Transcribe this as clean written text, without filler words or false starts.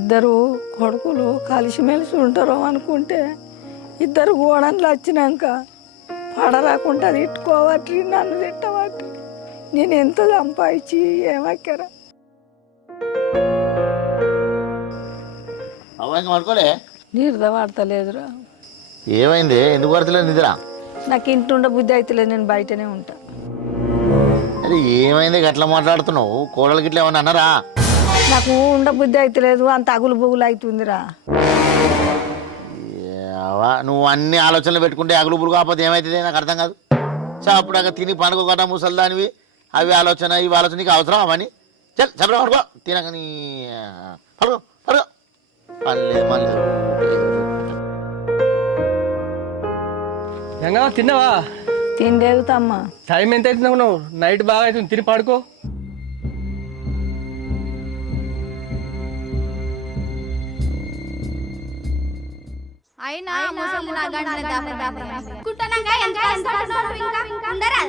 ఇద్దరు కొడుకులు కలిసిమెలిసి ఉంటారు అనుకుంటే ఇద్దరు గోడన్లు వచ్చినాక పడరాకుండా తిట్టుకోవట్రి, నన్ను తిట్టవట్రి. నేను ఎంత సంపాదించి ఏమక్కరా పడుకోలే నిద్ర పడతలేదురా. ఏమైంది? ఎందుకు పడతలేదు నిద్ర? నాకు ఇంటుండ బుద్ధి అవుతలేదు, నేను బయటనే ఉంటా. అది ఏమైంది గట్లా మాట్లాడుతున్నావు? కోడలు గిట్ల ఏమన్నా అన్నారా? నాకు ఉండ బుద్ధి అవుతలేదు, అంత అగులు బుగులు అవుతుందిరా. నువ్వు అన్ని ఆలోచనలు పెట్టుకుంటే అగులు బురుగు కాకపోతే ఏమవుతుంది నాకు అర్థం కాదు. అప్పుడు అక్కడ తిని పండుగ కట్ట ముసల్దానివి, అవి ఆలోచన ఇవి ఆలోచన నీకు అవసరం అవని. చల్ చెప్పరా పడుకో, తినక నీ పడుకో పడుకో. మళ్ళీ మళ్ళీ తిన్నావా? తిండేదు తమ్మా. టైం ఎంత అవుతుంది నువ్వు? నైట్ బాగా అవుతుంది, తిని పడుకో. అయినా ముసలి నా గంటల దాప కుట్టనంగా ఎంత కష్టపడుతున్నావు ఇంకా ఉండరా